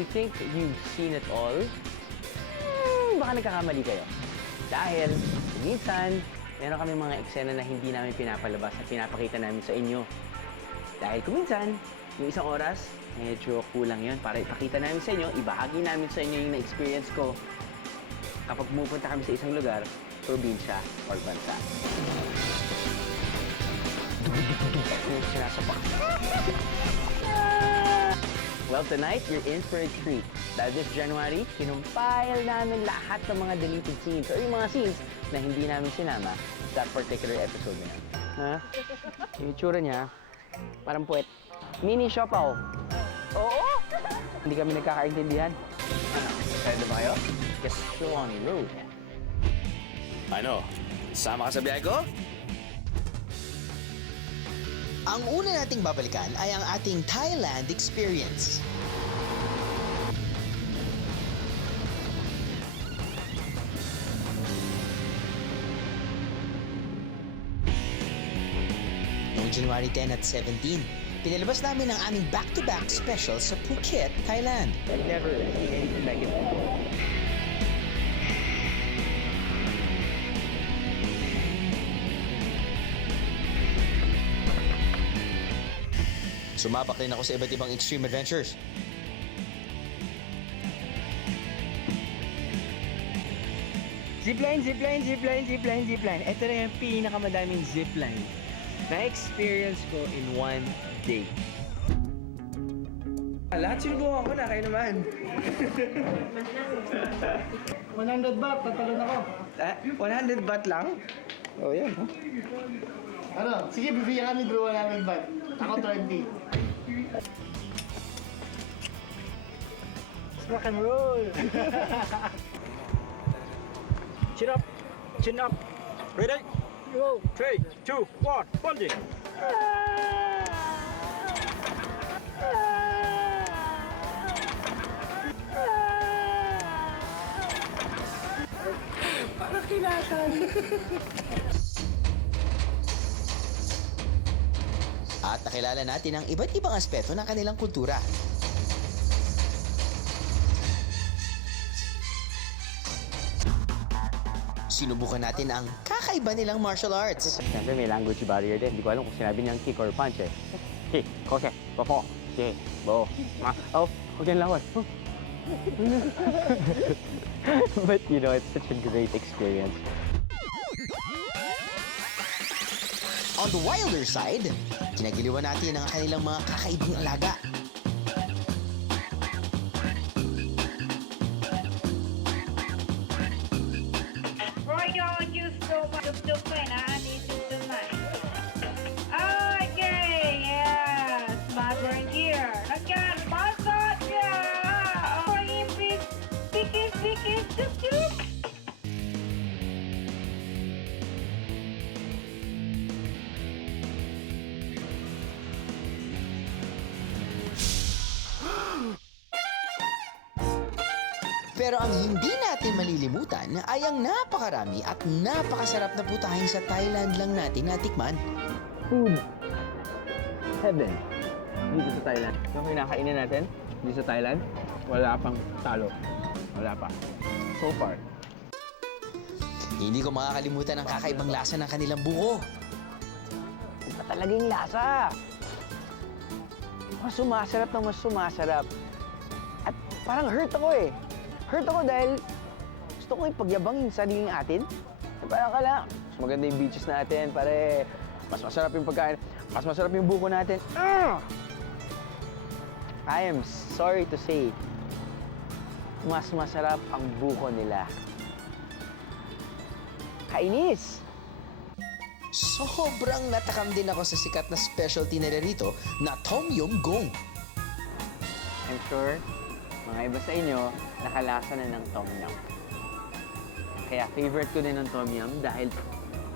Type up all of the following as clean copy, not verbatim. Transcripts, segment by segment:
you think you've seen it all, baka nagkakamali kayo. Dahil, minsan, meron kami mga eksena na hindi namin pinapalabas at pinapakita namin sa inyo. Dahil kuminsan, yung isang oras, medyo kulang yon para ipakita namin sa inyo, ibahagi namin sa inyo yung na-experience ko kapag pumupunta kami sa isang lugar, probinsya or bansa. Yung sinasapak. Well, tonight, you're in for a treat. Dahil this January, kinumpile namin lahat ng mga deleted scenes or yung mga scenes na hindi namin sinama sa that particular episode na yan. Ha? Yung itsura niya, parang puwet. Mini siopaw. Oo! Hindi kami nagkakaintindihan. Ano? Excited ba kayo? Guess you're on the road. Ano? Sama ka sa biyahe ko? Ang una nating babalikan ay ang ating Thailand experience. Noong January 10 at 17, pinalabas namin ang aming back-to-back special sa Phuket, Thailand. I've never seen anything like it before. Sumabak rin ako sa iba't ibang extreme adventures. Zipline, zipline, zipline, zipline, zipline. Ito na yung pinakamadaming zipline na-experience ko in one day. Lahat sinubukan ko na, kayo naman. 100 baht, tatalon ako. 100 baht lang? Oh, yan. Huh? Ano? Sige, bibigyan kami Drew 100 baht. Ako 20. Rock and roll! Chin up, chin up. Ready? Go. 3, 2, 1, bungee. Parang kinakal. At nakilala natin ang iba't ibang aspeto ng kanilang kultura. Sinubukan natin ang kakaiba nilang martial arts. Siyempre may language barrier din. Hindi ko alam kung sinabi niyang kick or punch eh. Kick, koke, popo, kick, bo, ma, oh, huwag yan lawan. Oh. But you know, it's such a great experience. On the wilder side, kinagiliwan natin ang kanilang mga kakaibang alaga. Royal use so much of the pen, I need to do mine. Okay, yes, mother here. Again, mother, yeah. For him, please, speaking, tuk. Pero ang hindi natin malilimutan ay ang napakarami at napakasarap na putahin sa Thailand lang natin natikman. Food heaven dito sa Thailand. Yung kinakainin natin dito sa Thailand, wala pang talo. Wala pa. So far. Hindi ko makakalimutan ang kakaibang lasa ng kanilang buko. Iba talaga yung lasa. Mas sumasarap na mas sumasarap. At parang hurt ako eh. Hurt ako dahil gusto ko ipagyabangin sa sarili atin. Parang kala, mas maganda yung beaches natin, pare. Mas masarap yung pagkain. Mas masarap yung buko natin. I am sorry to say, mas masarap ang buko nila. Kainis! Sobrang natakam din ako sa sikat na specialty nila rito na Tom Yum Goong. I'm sure, mga iba sa inyo, nakalasa na ng Tom Yum. Kaya favorite ko din ng Tom Yum dahil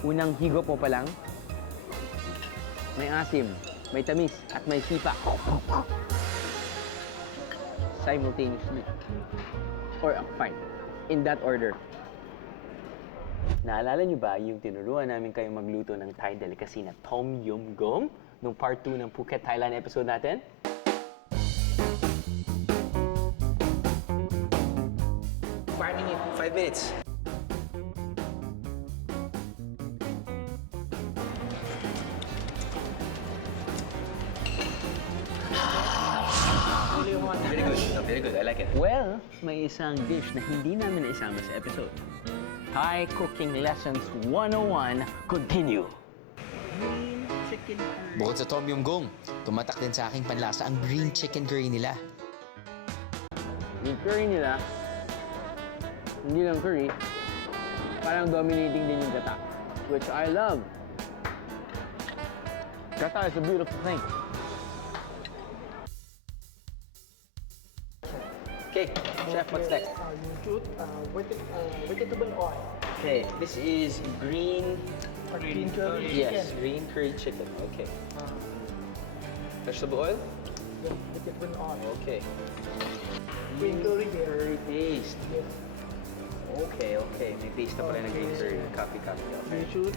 unang higop mo pa lang, may asim, may tamis, at may sipa. Simultaneously. Or fine, in that order. Naalala niyo ba yung tinuruan namin kayong magluto ng Thai delicacy na Tom Yum Goong nung part 2 ng Phuket, Thailand episode natin? 5 minutes. Very good. Very good. I like it. Well, may isang dish na hindi namin naisama sa episode. Thai Cooking Lessons 101 continue. Green chicken curry. Bukod sa Tom Yum Goong, tumatak din sa aking panlasa ang green chicken curry nila. Yung curry nila, hindi lang curry, parang dominating din yung gata, which I love. Gata is a beautiful thing. Okay, chef, what's next? You shoot vegetable oil. Okay, this is green. Green curry Yes, chicken. green curry chicken. Okay. Vegetable oil? Yeah, vegetable oil. Okay. Green curry there. Curry paste. Yes. Okay, okay. May paste na pala ng green curry. Copy, copy. Okay. You shoot.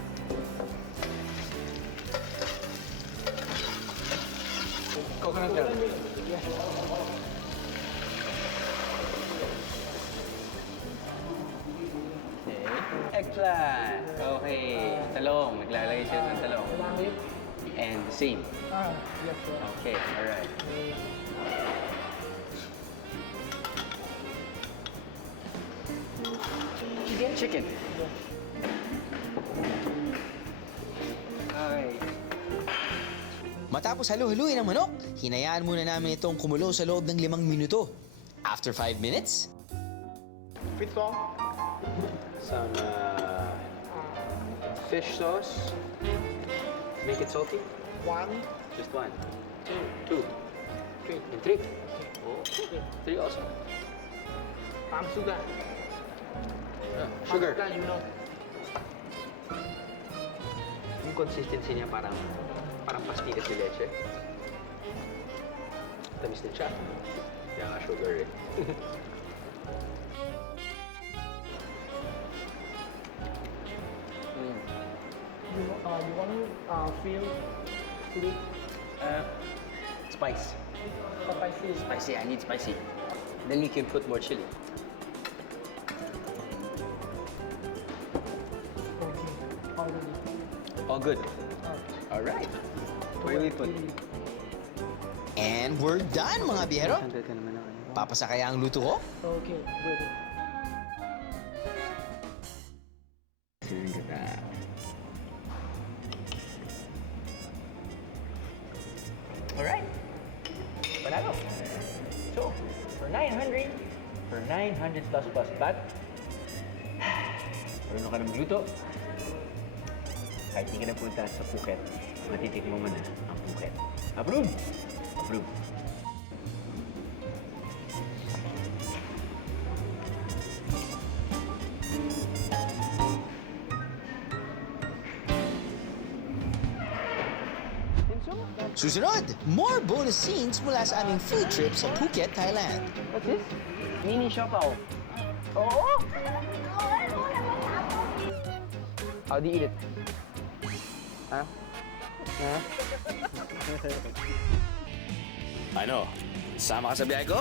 Coconut milk. Yes. Okay. Eggplant. Okay. Talong. Naglalagay siya ng talong. Langit. And the same. Yes, sir. Okay, alright. Chicken. Okay. Matapos halu-haluin ang manok, hinayaan muna namin itong kumulo sa loob ng 5 minuto. After 5 minutes, With song. Some fish sauce. Make it salty. 1, Just 1. 2. 3. And 3. Oh, 3 also. Palm sugar. Sugar. Palm sugar, you know. Yung consistency niya parang pastillas de leche. Tamis din siya. Kaya nga sugar eh. You want to feel sweet, Spice. spicy. Spicy, I need spicy. Then you can put more chili. Okay, already. All good. All right. Where do we put? and we're done mga biyero. Tanggal ka naman ako. Papasa kaya ang luto ko? Okay, good. Sinang gata. Alright. Panalo. So, for 900 plus baht, marunong ka na magluto. Kahit hindi ka na punta sa Phuket, matitikmo mo na ang Phuket. Approve! Approve. Susunod, more bonus scenes mula sa aming food trip sa Phuket, Thailand. What's this? Mini siopaw. Oo! How do you eat it? Huh? Huh? Ano? Sama ka sa biyahe ko?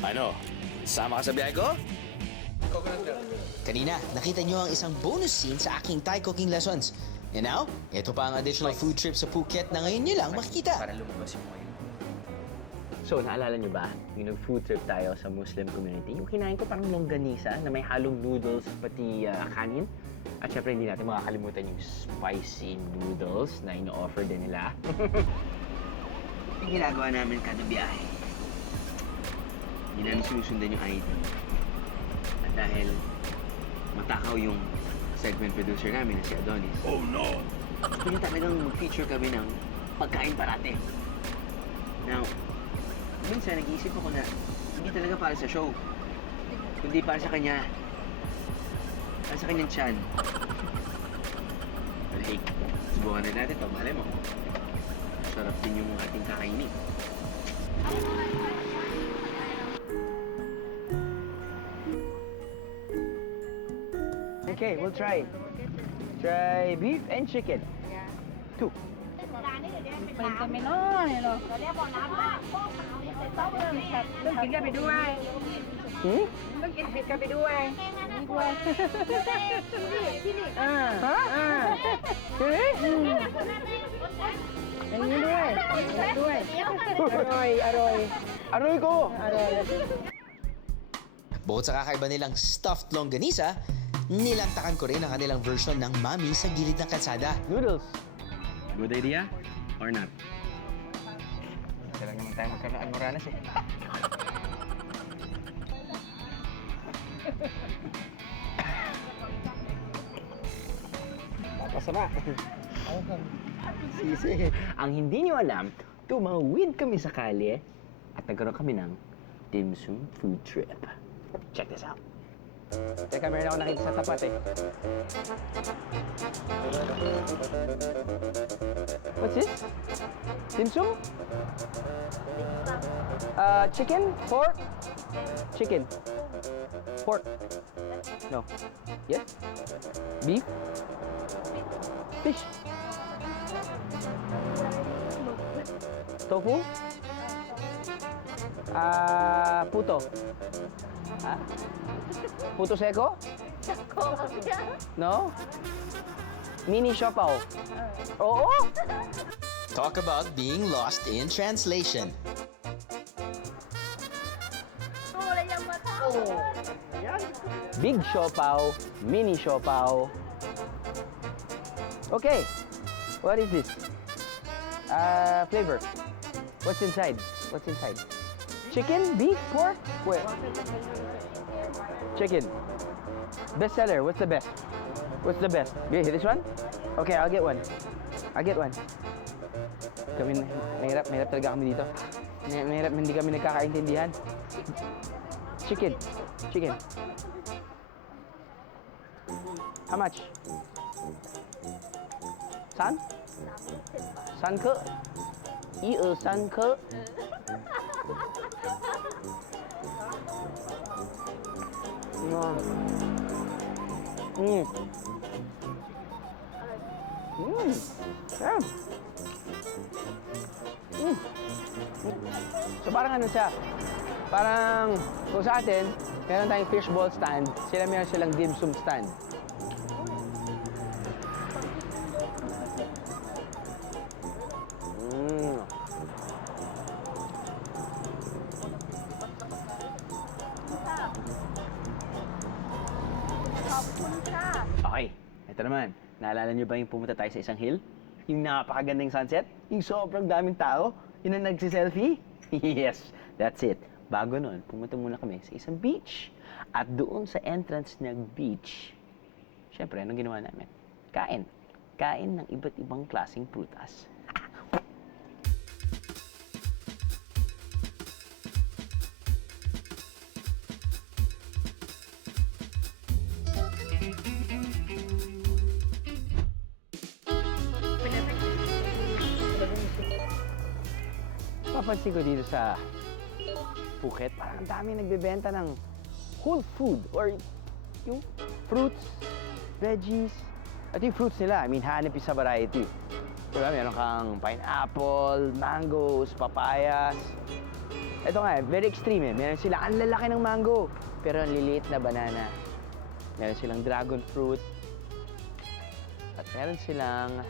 Ano? Sama ka sa biyahe ko? Kanina, nakita nyo ang isang bonus scene sa aking Thai cooking lessons. And now, ito pa ang additional food trip sa Phuket na ngayon nyo lang makikita. Para lumabas yung oil. So, naalala niyo ba, yung nag-food trip tayo sa Muslim community, yung kinain ko parang longganisa na may halong noodles pati kanin. At syempre, hindi natin makakalimutan yung spicy noodles na ino-offer din nila. Yung ginagawa namin kada biyahe, hindi namin sinusundan yung ID. At dahil matakaw yung segment producer namin na si Adonis. Oh no! Kaya talagang mag-feature kami ng pagkain parate. Now, minsan nag-iisip ako na hindi talaga para sa show, kundi para sa kanya. Para sa kanyang tiyan. But hey, subukan na natin ito. Malay mo, sarap din yung ating kakainin. Okay, we'll try. Try beef and chicken. Two. เป็นกาเมนอนเหรอเรื่องกินกันไปด้วย Mag-invite kamiด้วยด้วยอันนี้ด้วยอร่อย Aroy ko! Bukod sa kakaiba nilang stuffed longganisa, nilantakan ko rin ang kanilang version ng mami sa gilid ng kalsada. Noodles. Good idea or not? Kailangan naman tayo magkaroon ng almoranas eh. Masama. Sisi. Ang hindi nyo alam, tumawid kami sa kalye at nagkaroon kami ng dim sum food trip. Check this out. Teka, meron ako nakita sa tapat eh. What's this? Dim sum? Chicken? Pork? Chicken. Pork. No. Yes? Beef? Fish. Tofu? Puto. Ha? Puto seco? No? Mini siopaw. Oo? Talk about being lost in translation. Big siopaw, mini siopaw. Okay. What is this? Flavor. What's inside? What's inside? Chicken? Beef? Pork? Where? Chicken. Best seller. What's the best? What's the best? This one? Okay, I'll get one. I'll get one. Kami, mahirap talaga kami dito. Mahirap, hindi kami nagkakaintindihan. Chicken. Chicken. How much? San? San ke? 1、2、3颗。Sarap. So parang ano siya? Parang kung sa atin, meron tayong fishball stand, sila meron silang dim sum stand. Okay, ito naman. Naalala niyo ba yung pumunta tayo sa isang hill? Yung napakagandang sunset? Yung sobrang daming tao? Yun ang nagsiselfie? Yes, that's it. Bago nun, pumunta muna kami sa isang beach. At doon sa entrance ng beach, syempre, anong ginawa namin? Kain. Kain ng iba't ibang klaseng prutas. Papansin ko dito sa Phuket, parang ang dami nagbebenta ng whole food or yung fruits, veggies. At yung fruits nila, I mean, hanap sa variety. Diba, meron kang pineapple, mangoes, papayas. Ito nga, very extreme eh. Meron sila, ang lalaki ng mango, pero ang liliit na banana. Meron silang dragon fruit. At meron silang,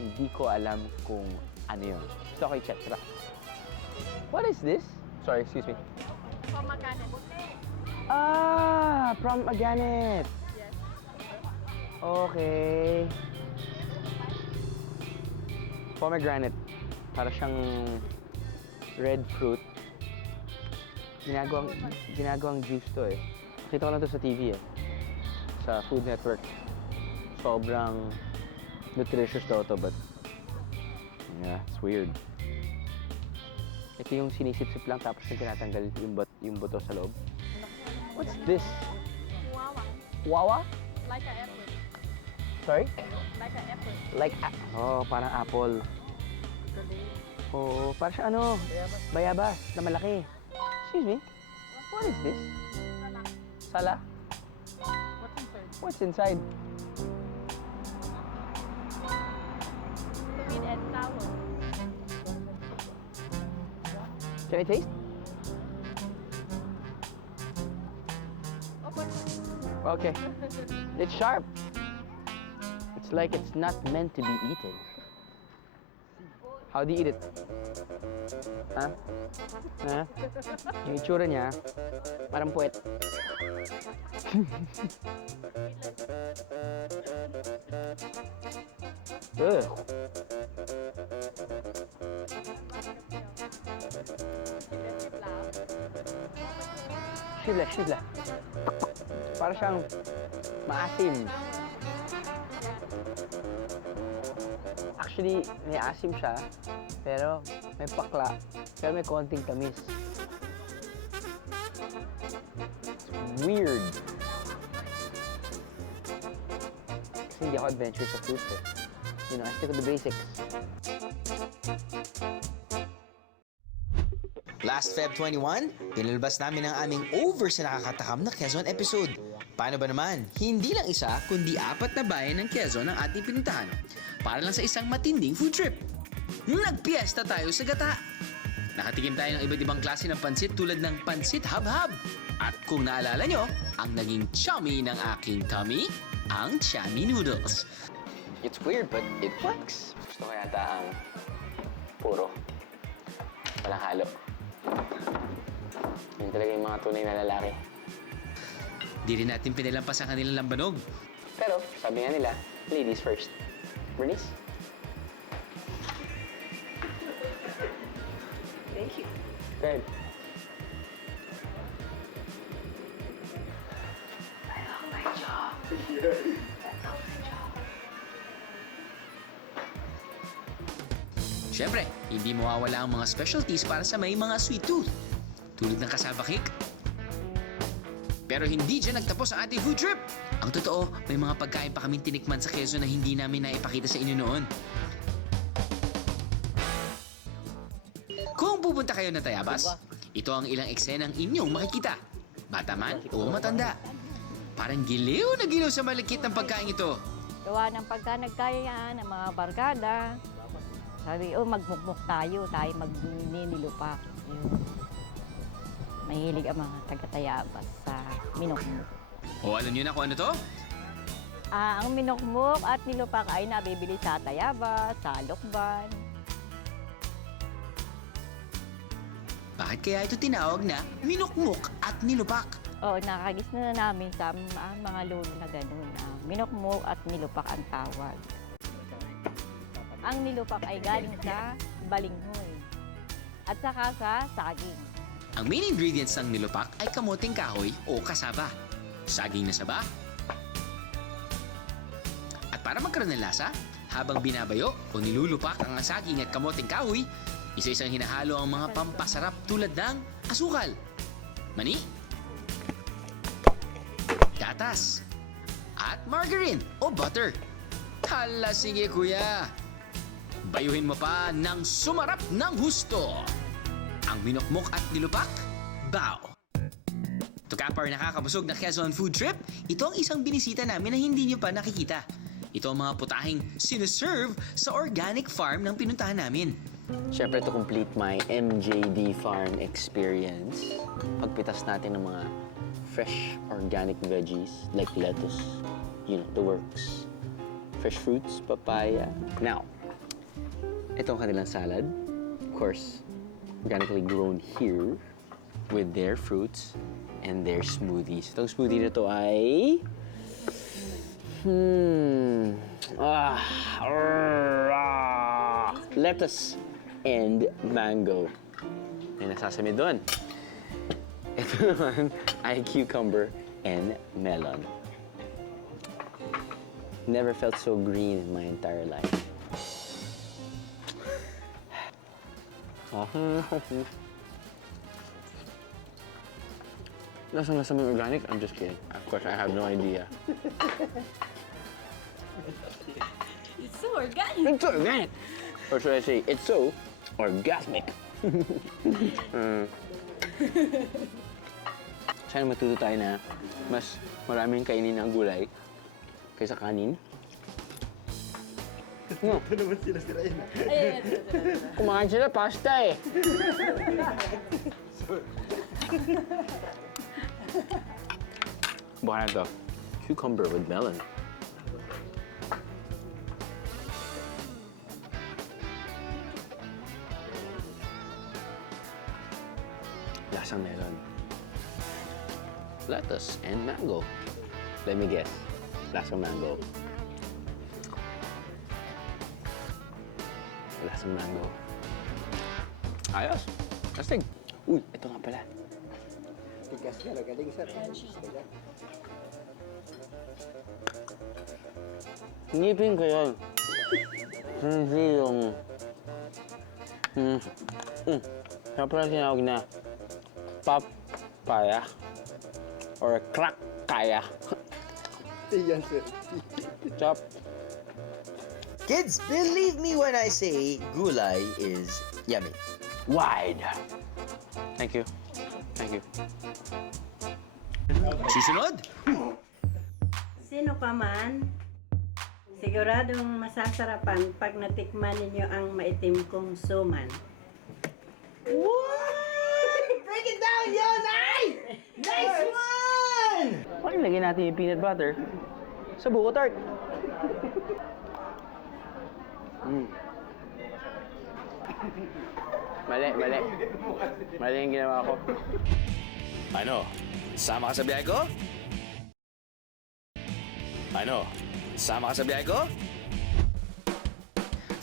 hindi ko alam kung ano yun. Gusto ko i-check. What is this? Sorry, excuse me. Pomegranate. Ah, pomegranate. Yes. Okay. Pomegranate. Para siyang red fruit. Ginagawang juice to eh. Nakita ko lang to sa TV eh. Sa Food Network. Sobrang nutritious daw to, but yeah, it's weird. Ito yung sinisip-sip lang tapos yung tinatanggal yung buto sa loob. What's this? Guava. Wawa? Like an apple. Sorry? Like an apple. Like, oh, parang apple. Oo, parang siya ano, bayabas na malaki. Excuse me, what is this? Sala? What's inside? What's inside? Sweet and sour. Can I taste? Okay. It's sharp. It's like it's not meant to be eaten. How do you eat it? Ha? Ha? Yung itsura niya, parang puwet. Ugh. Shibla. Para siyang maasim. Actually, may asim siya, pero may pakla, pero may konting tamis. It's weird. Kasi hindi ako adventure sa fruit eh. You know, I stick with the basics. Last Feb 21, pinalabas namin ang aming over sa nakakatakam na Quezon episode. Paano ba naman? Hindi lang isa, kundi 4 na bayan ng Quezon ang ating pinuntahan para lang sa isang matinding food trip. Nagpiesta tayo sa gata. Nakatikim tayo ng iba't ibang klase ng pansit tulad ng pansit habhab. At kung naalala nyo, ang naging chummy ng aking tummy, ang chummy noodles. It's weird, but it works. Gusto ko yata ang puro. Walang halo. Yun talaga yung mga tunay na lalaki. Di rin natin pinalampas ang kanilang lambanog. Pero, sabi nga nila, ladies first. Bernice? Thank you. Good. Siyempre, hindi mawawala ang mga specialties para sa may mga sweet tooth. Tulad ng kasaba cake. Pero hindi dyan nagtapos ang ating food trip. Ang totoo, may mga pagkain pa kaming tinikman sa Quezon na hindi namin naipakita sa inyo noon. Kung pupunta kayo ng Tayabas, ito ang ilang eksenang inyong makikita. Bata man o matanda. Parang giliw na giliw sa malikit ng pagkain ito. Gawa ng pagka nagkayaan ng mga barkada. Sabi, magmukmuk tayo magninilupak. Mahilig ang mga taga-Tayabas sa minukmuk. O alam nyo na kung ano to? Ang minukmuk at nilupak ay nabibili sa Tayabas, sa Lokban. Bakit kaya ito tinawag na minukmuk at nilupak? Oo, nakagis na namin sa mga lolo na gano'n. Minukmuk at nilupak ang tawag. Ang nilupak ay galing sa balinghoy at saka sa saging. Ang main ingredients ng nilupak ay kamuting kahoy o kasaba, saging na saba. At para magkaroon ng lasa, habang binabayo o nilulupak ang saging at kamuting kahoy, isa-isang hinahalo ang mga pampasarap tulad ng asukal, mani, gatas, at margarine o butter. Hala, sige kuya! Bayuhin mo pa ng sumarap ng husto. Ang minukmok at nilupak, bao! To cap our nakakabusog na Quezon food trip, ito ang isang binisita namin na hindi nyo pa nakikita. Ito ang mga putahing sineserve sa organic farm ng pinuntahan namin. Siyempre, to complete my MJD farm experience, pagpitas natin ng mga fresh organic veggies like lettuce, you know, the works. Fresh fruits, papaya. Now, ito ang kanilang salad. Of course, organically grown here with their fruits and their smoothies. Itong smoothie na to ay... lettuce and mango. May nasasami doon. Ito naman ay cucumber and melon. Never felt so green in my entire life. Lasang-lasa may organic? I'm just kidding. Of course, I have no idea. It's so organic. It's so organic! Or should I say, it's so orgasmic. Sana matuto tayo na mas maraming kainin ang gulay kaysa kanin. No. Ito naman sila-sirain. Kumain sila pasta eh. Bukan na to. Cucumber with melon. Lasang melon. Lettuce and mango. Let me guess. Lasang mango. Lasang mango. Ayos. Astig. Uy, ito nga pala. Ngipin ko yun. Hindi yung... Kaya pala tinawag na papaya or crack kaya. Chop. Kids, believe me when I say gulay is yummy. Wide. Thank you. Thank you. Susunod, Sino pa man, siguradong masasarapan pag natikman ninyo ang maitim kong suman. break it down, yo! Nice! Nice one! Ano lagyan natin yung peanut butter sa buko tart? Mali, mali. Mali yung ginawa ko. Ano? Sama ka sa biyahe ko? Ano? Sama ka sa biyahe ko?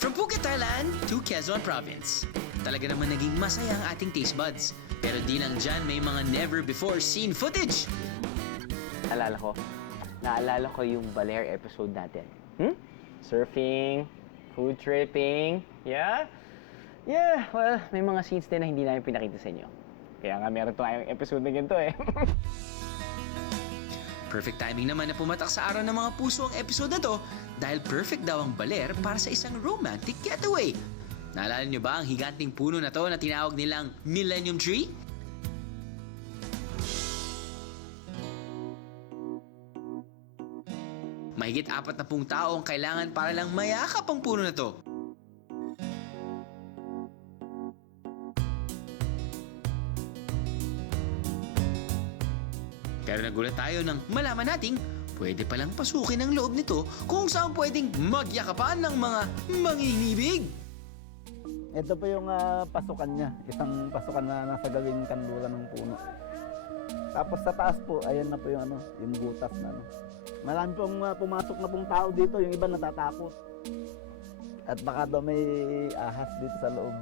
From Phuket, Thailand to Quezon Province. Talaga naman naging masaya ang ating taste buds. Pero di lang dyan may mga never before seen footage. Naalala ko yung Baler episode natin. Surfing, food tripping, yeah? Yeah, well, may mga scenes din na hindi namin pinakita sa inyo. Kaya nga meron tayong episode na ganito eh. Perfect timing naman na pumatak sa araw ng mga puso ang episode na to dahil perfect daw ang Baler para sa isang romantic getaway. Naalala niyo ba ang higanting puno na to na tinawag nilang Millennium Tree? Mahigit 40 tao ang kailangan para lang mayakap ang puno na to. Pero nagulat tayo nang malaman nating pwede palang pasukin ang loob nito kung saan pwedeng magyakapan ng mga manginibig. Ito po yung pasukan niya. Isang pasukan na nasa gawing kanluran ng puno. Tapos sa taas po, ayan na po yung yung butas na Marami pong pumasok na pong tao dito, yung iba natatakot. At baka daw may ahas dito sa loob.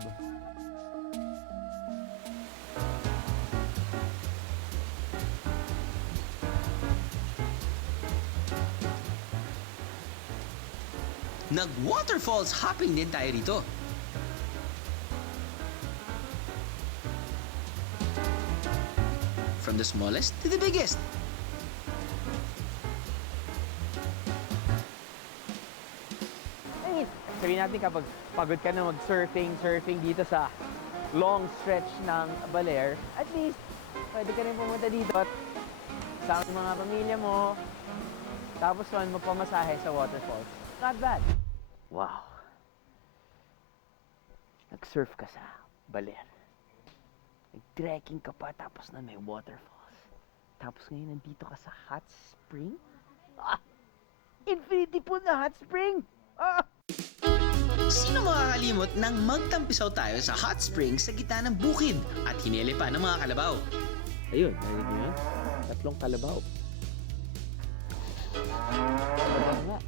Nag-waterfalls hopping din tayo rito. From the smallest to the biggest. Sabihin natin kapag pagod ka na surfing dito sa long stretch ng Baler, at least pwede ka rin pumunta dito at sama yung mga pamilya mo, tapos naman magpamasahe sa waterfalls. Not bad. Wow. Nag-surf ka sa Baler. Nag-trekking ka pa tapos na may waterfalls. Tapos ngayon nandito ka sa hot spring? Ah! Infinity pool na hot spring! Ah! Sino makakalimot nang magtampisaw tayo sa hot spring sa gitna ng bukid at hinele pa ng mga kalabaw? Ayun, narinig niyo yan? 3 kalabaw. Kalabaw nga.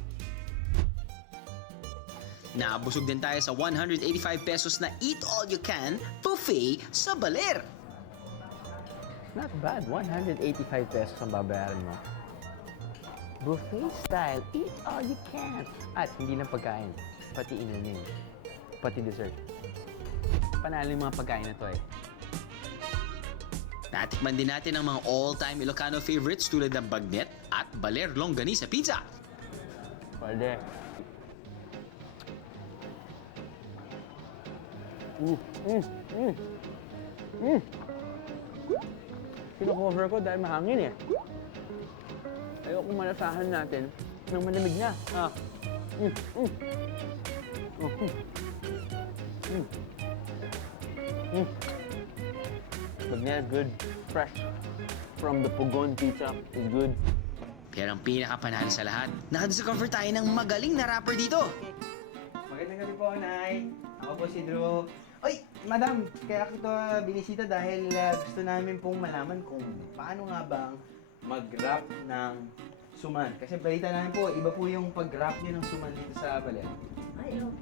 Nabusog din tayo sa 185 pesos na eat all you can buffet sa Baler. Not bad. 185 pesos ang babayaran mo. Buffet style. Eat all you can. At hindi lang pagkain. Pati inumin. Pati dessert. Panalo yung mga pagkain na to eh. Natikman din natin ang mga all-time Ilocano favorites tulad ng bagnet at Baler Longganisa Pizza. Pwede. Kino-cover ko dahil mahangin eh. Ayoko malasahan natin nang malamig na. Bagnet, good. Fresh. from the Pugon Pizza is good. Pero ang pinakapanalo sa lahat, nakadiscover tayo ng magaling na rapper dito. Magandang gabi po, Nay. Ako po si Drew. Oy, madam, kaya kita binisita dahil gusto namin pong malaman kung paano nga bang mag-rap ng suman. Kasi balita namin po, iba po yung pag-rap niyo ng suman dito sa Balen. Ayun.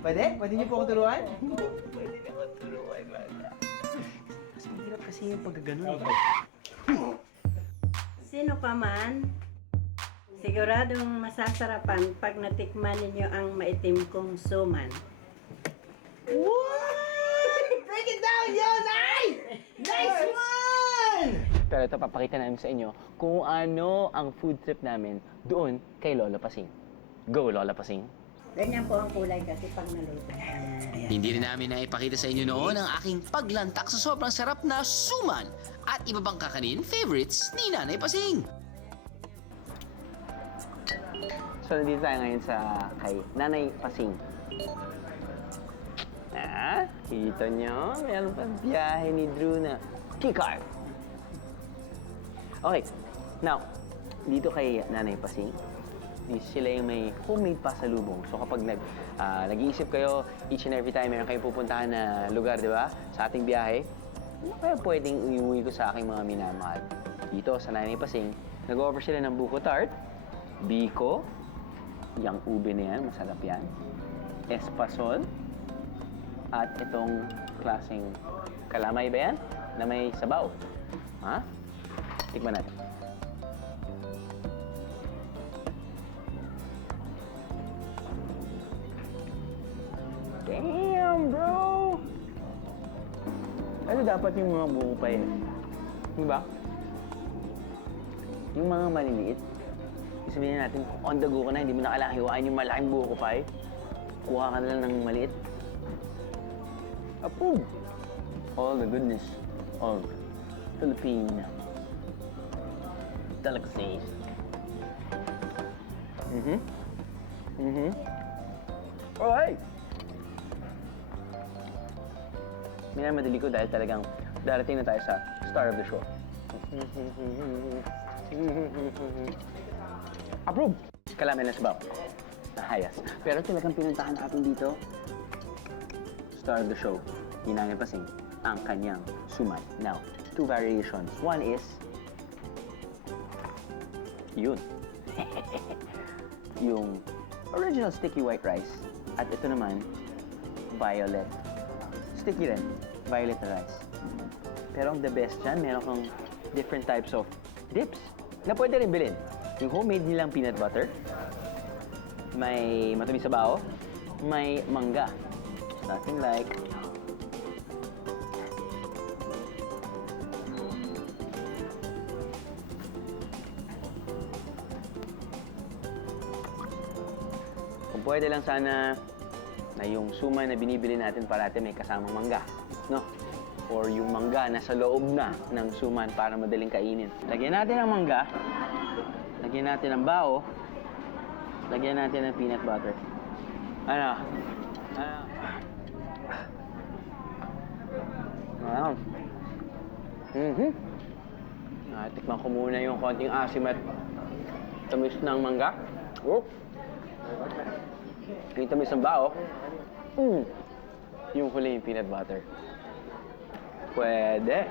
Pwede? Pwede niyo po ako turuan? Pwede niyo ako turuan, madam. Mas mahirap kasi yung pagkaganon. Sino pa man, siguradong masasarapan pag natikman ninyo ang maitim kong suman. Break it down, yo, Nay! Nice one! Pero ito, papakita namin sa inyo kung ano ang food trip namin doon kay Lola Pasing. Go, Lola Pasing! Ganyan po ang kulay kasi pag naluto. Hindi rin namin na ipakita sa inyo noon ang aking paglantak sa sobrang sarap na suman at iba pang kakanin favorites ni Nanay Pasing. So, nandito tayo ngayon sa kay Nanay Pasing. Kita nyo? Meron pa biyahe ni Drew na keycard. Okay, now, dito kay Nanay Pasing, sila yung may homemade pasalubong. So kapag nag-iisip kayo, each and every time meron kayong pupuntahan na lugar, di ba? Sa ating biyahe, ano kaya pwedeng iuwi ko sa aking mga minamahal? Dito sa Nanay Pasing, nag-offer sila ng buko tart, biko, yung ube na yan, masarap yan, espasol, at itong klaseng kalamay ba yan? Na may sabaw. Ha? Tikman natin. Damn, bro! Ano dapat yung mga buko pa eh? Diba? Yung mga maliliit. Sabihin natin, on the go ka na, hindi mo na kailangan hiwain yung malaking buko pa eh. Kuha ka na lang ng maliit. Approve! All the goodness of Filipino delicacies. Alright! Minamadali ko dahil talagang darating na tayo sa star of the show. Approve! Kalamin na sabaw. Nahayas. Pero talagang pinuntahan natin dito, star of the show, Nanay Pasing, ang kanyang suman. Now, two variations. One is, yun. Yung original sticky white rice. At ito naman, violet. Sticky rin, violet na rice. Pero ang the best dyan, meron kang different types of dips na pwede rin bilhin. Yung homemade nilang peanut butter, may matamis sa bao, may mangga. Nothing like kung pwede lang sana na yung suman na binibili natin parati may kasamang mangga, no? Or yung mangga na sa loob na ng suman para madaling kainin. Lagyan natin ang mangga, lagyan natin ang bao, lagyan natin ng peanut butter. Ano? Wow. Tikman ko muna yung konting asim at tamis ng mangga. Oh. Yung tamis ng bao. Yung huli yung peanut butter. Pwede.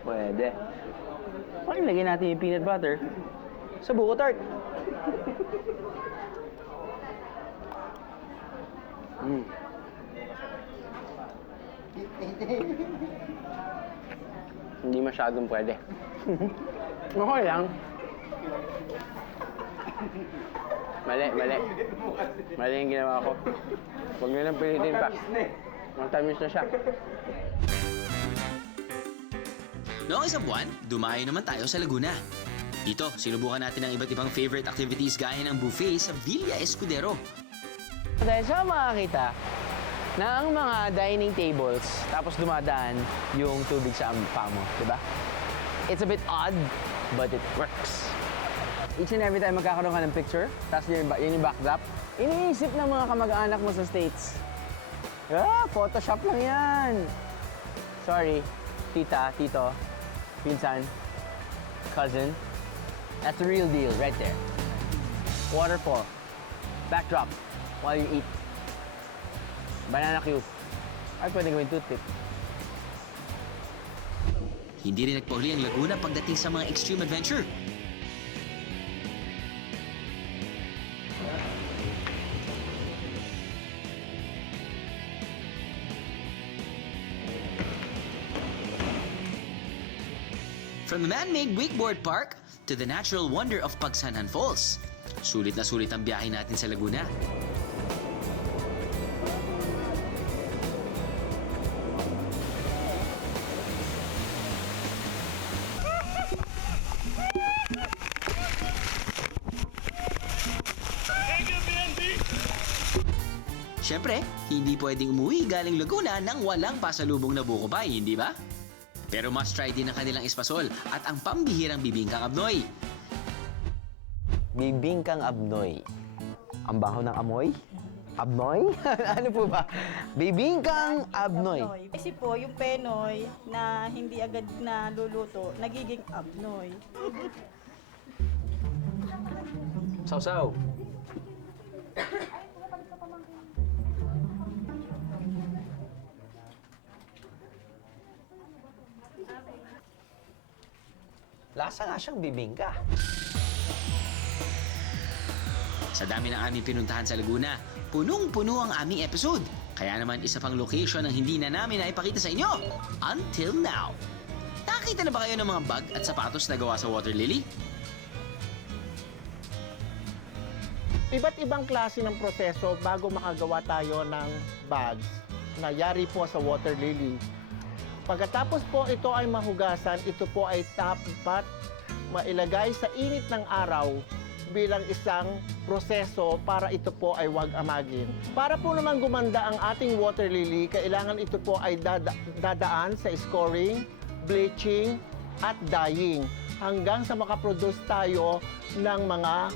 Pwede. Pwede lagyan natin yung peanut butter sa buko tart. Hindi masyadong pwede. Okay lang. Mali. Mali yung ginawa ko. Huwag nyo lang pilitin pa. Matamis na siya. Noong isang buwan, dumayo naman tayo sa Laguna. Dito, sinubukan natin ang iba't ibang favorite activities gaya ng buffet sa Villa Escudero. Dahil sa makakita na ang mga dining tables, tapos dumadaan yung tubig sa paa mo, di ba? It's a bit odd, but it works. Each and every time magkakaroon ka ng picture, tapos yun yung backdrop, iniisip ng mga kamag-anak mo sa States. Photoshop lang yan. Sorry, tita, tito. pinsan, cousin. That's the real deal right there. Waterfall. Backdrop while you eat. Banana cue. Ay, pwede gawin toothpick. Hindi rin nagpahuli ang Laguna pagdating sa mga extreme adventure. From the man-made wakeboard park to the natural wonder of Pagsanhan Falls. Sulit na sulit ang biyahe natin sa Laguna. Siyempre, hindi pwedeng umuwi galing Laguna nang walang pasalubong na buko pie, hindi ba? Pero must try din ang kanilang espasol at ang pambihirang bibingkang abnoy. Bibingkang abnoy. Ang baho ng amoy? Abnoy? Ano po ba? Bibingkang abnoy. Kasi po, yung penoy na hindi agad na luluto, nagiging abnoy. Sausaw. Lasa nga siyang bibingka. Sa dami ng aming pinuntahan sa Laguna, punong-puno ang aming episode. Kaya naman isa pang location ang hindi na namin naipakita sa inyo. Until now. Nakita na ba kayo ng mga bag at sapatos na gawa sa water lily? Iba't ibang klase ng proseso bago makagawa tayo ng bags na yari po sa water lily. Pagkatapos po ito ay mahugasan, ito po ay dapat mailagay sa init ng araw bilang isang proseso para ito po ay wag amagin. Para po naman gumanda ang ating water lily, kailangan ito po ay dadaan sa scoring, bleaching, at dyeing hanggang sa makaproduce tayo ng mga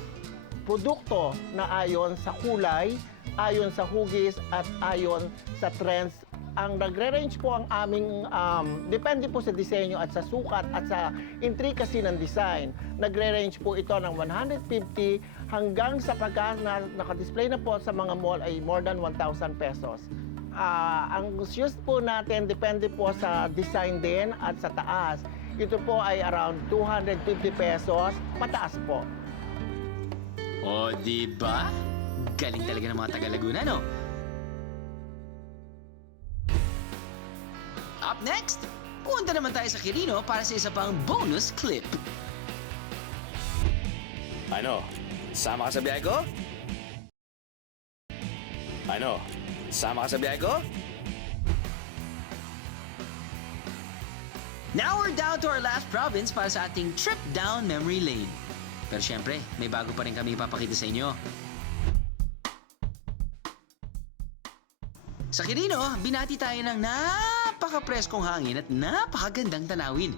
produkto na ayon sa kulay, ayon sa hugis, at ayon sa trends. Ang nagre-range po ang aming, depende po sa disenyo at sa sukat at sa intricacy ng design. Nagre-range po ito ng 150 hanggang sa pagka naka-display na po sa mga mall ay more than 1,000 pesos. Ang shoes po natin depende po sa design din at sa taas. Ito po ay around 250 pesos, pataas po. O, diba? Galing talaga ng mga taga-Laguna, no? Up next, punta naman tayo sa Quirino para sa isa pang bonus clip. Ano? Sama ka sa biyahe ko? Ano? Sama ka sa biyahe ko? Now we're down to our last province para sa ating trip down memory lane. Pero syempre, may bago pa rin kami ipapakita sa inyo. Sa Quirino, binati tayo ng napaka-preskong hangin at napakagandang tanawin.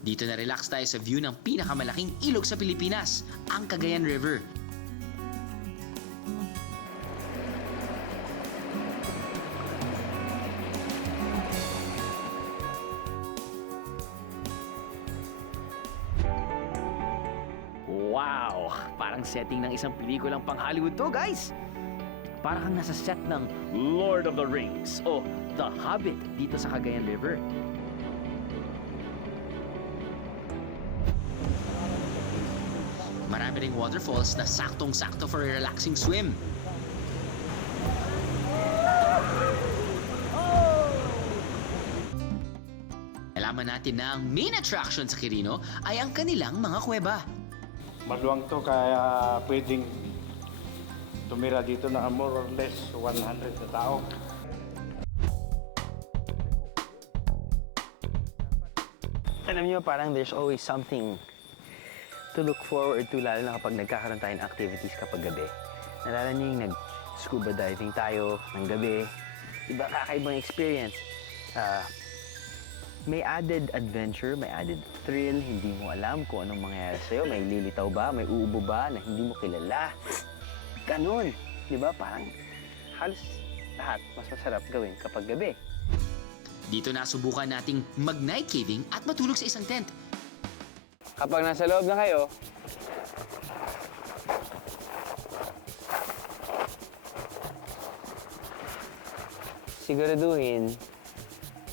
Dito na relax tayo sa view ng pinakamalaking ilog sa Pilipinas, ang Cagayan River. Wow! Parang setting ng isang pelikulang pang Hollywood to, guys! Parang kang nasa set ng Lord of the Rings o The Hobbit dito sa Cagayan River. Marami ring waterfalls na saktong-sakto for a relaxing swim. Alaman natin na ang main attraction sa Quirino ay ang kanilang mga kuweba. Maluwang to kaya pwedeng tumira dito na more or less 100 na tao. Alam niyo, parang there's always something to look forward to, lalo na kapag nagkakaroon tayo ng activities kapag gabi. Nalala niyo yung nag-scuba diving tayo ng gabi. Iba, kakaibang experience. May added adventure, may added thrill, hindi mo alam kung anong mangyayari sa'yo. May lilitaw ba, may uubo ba na hindi mo kilala. Ganon. Di ba? Parang halos lahat mas masarap gawin kapag gabi. Dito nasubukan nating mag-night caving at matulog sa isang tent. Kapag nasa loob na kayo, siguraduhin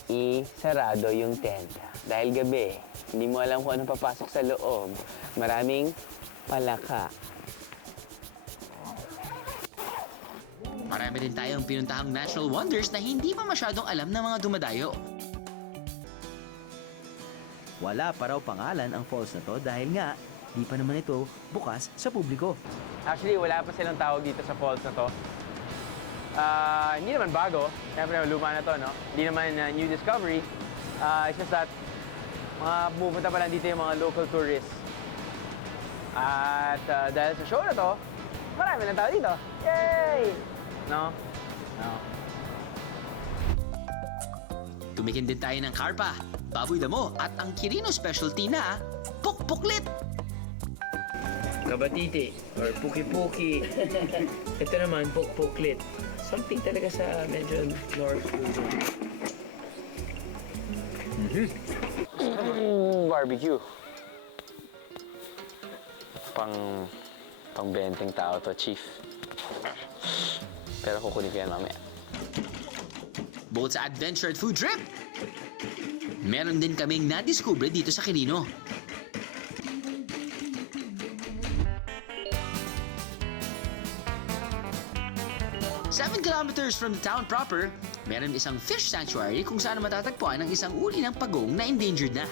isarado yung tent. Dahil gabi, hindi mo alam kung anong papasok sa loob. Maraming palaka. Marami rin tayong pinuntahang natural wonders na hindi pa masyadong alam ng mga dumadayo. Wala pa raw pangalan ang falls na to dahil nga, di pa naman ito bukas sa publiko. Actually, wala pa silang tawag dito sa falls na to. Hindi naman bago. Siyempre, luma na to, no? Hindi naman new discovery. It's just that, mga pupunta pa lang dito yung mga local tourists. At dahil sa show na to, marami ng tao dito. Yay! No? No. Tumikin din tayo ng karpa, baboy damo at ang Quirino specialty na pukpuklit. Kabatiti or puki-puki. Ito naman, pukpuklit. Something talaga sa medyo north. Barbecue. Pang benteng tao to, Chief. Pero kukunin ko yan mamaya. Bukod sa adventure at food trip, meron din kaming nadiskubre dito sa Quirino. Seven kilometers from the town proper, meron isang fish sanctuary kung saan matatagpuan ang isang uri ng pagong na endangered na.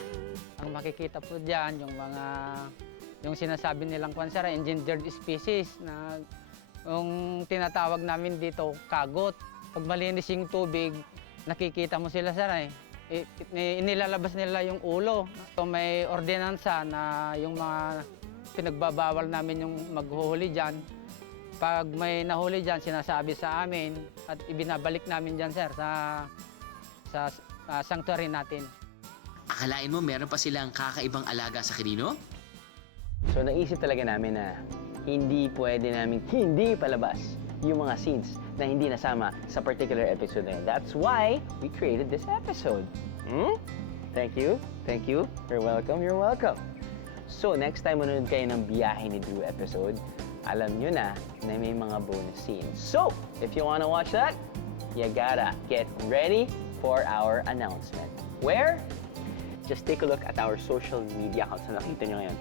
Ang makikita po dyan, yung sinasabi nilang kwansara, endangered species na yung tinatawag namin dito, kagot. Pag malinis yung tubig, nakikita mo sila saray. Inilalabas nila yung ulo. So may ordinansa na yung mga pinagbabawal namin yung maghuhuli dyan. Pag may nahuli dyan, sinasabi sa amin at ibinabalik namin dyan, sir, sa sanctuary natin. Akalain mo meron pa silang kakaibang alaga sa Quirino? So naisip talaga namin na hindi pwede namin hindi palabas yung mga scenes na hindi nasama sa particular episode na yun. That's why we created this episode. Thank you. Thank you. You're welcome. You're welcome. So next time manonood kayo ng Biyahe ni Drew episode, alam nyo na may mga bonus scenes. So, if you wanna watch that, you gotta get ready for our announcement. Where? Just take a look at our social media accounts na nakita nyo ngayon.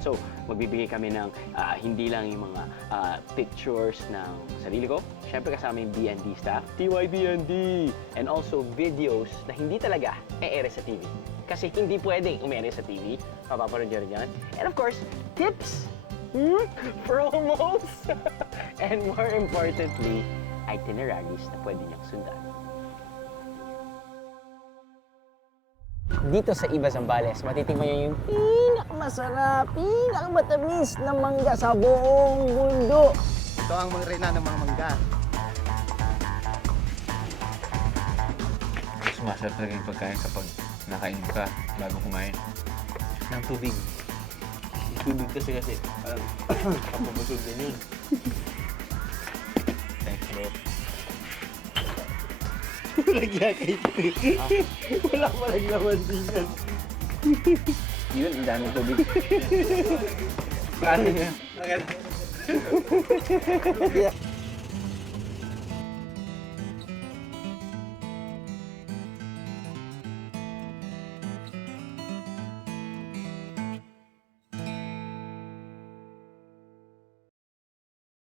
So, magbibigay kami ng hindi lang yung mga pictures ng sarili ko. Siyempre kasama yung BND staff, TYBND! And also videos na hindi talaga e-ere sa TV. Kasi hindi pwedeng umere sa TV. Mapapanood nyo rin yan. And of course, tips! Promos! And more importantly, itineraries na pwede niyong sundan. Dito sa Iba Zambales, matitikman niyo yung pinakamasarap, pinakamatamis na mangga sa buong mundo. Ito ang mga reyna ng mga mangga. Mas masarap talaga yung pagkain kapag nakain ka bago kumain. Ng tubig. Yung tubig kasi parang kapabusog din yun. Thanks, bro. Lagyan kayo. Wala pa naglaman din yan. Yun, ang daming tubig. Paano niya? Yeah.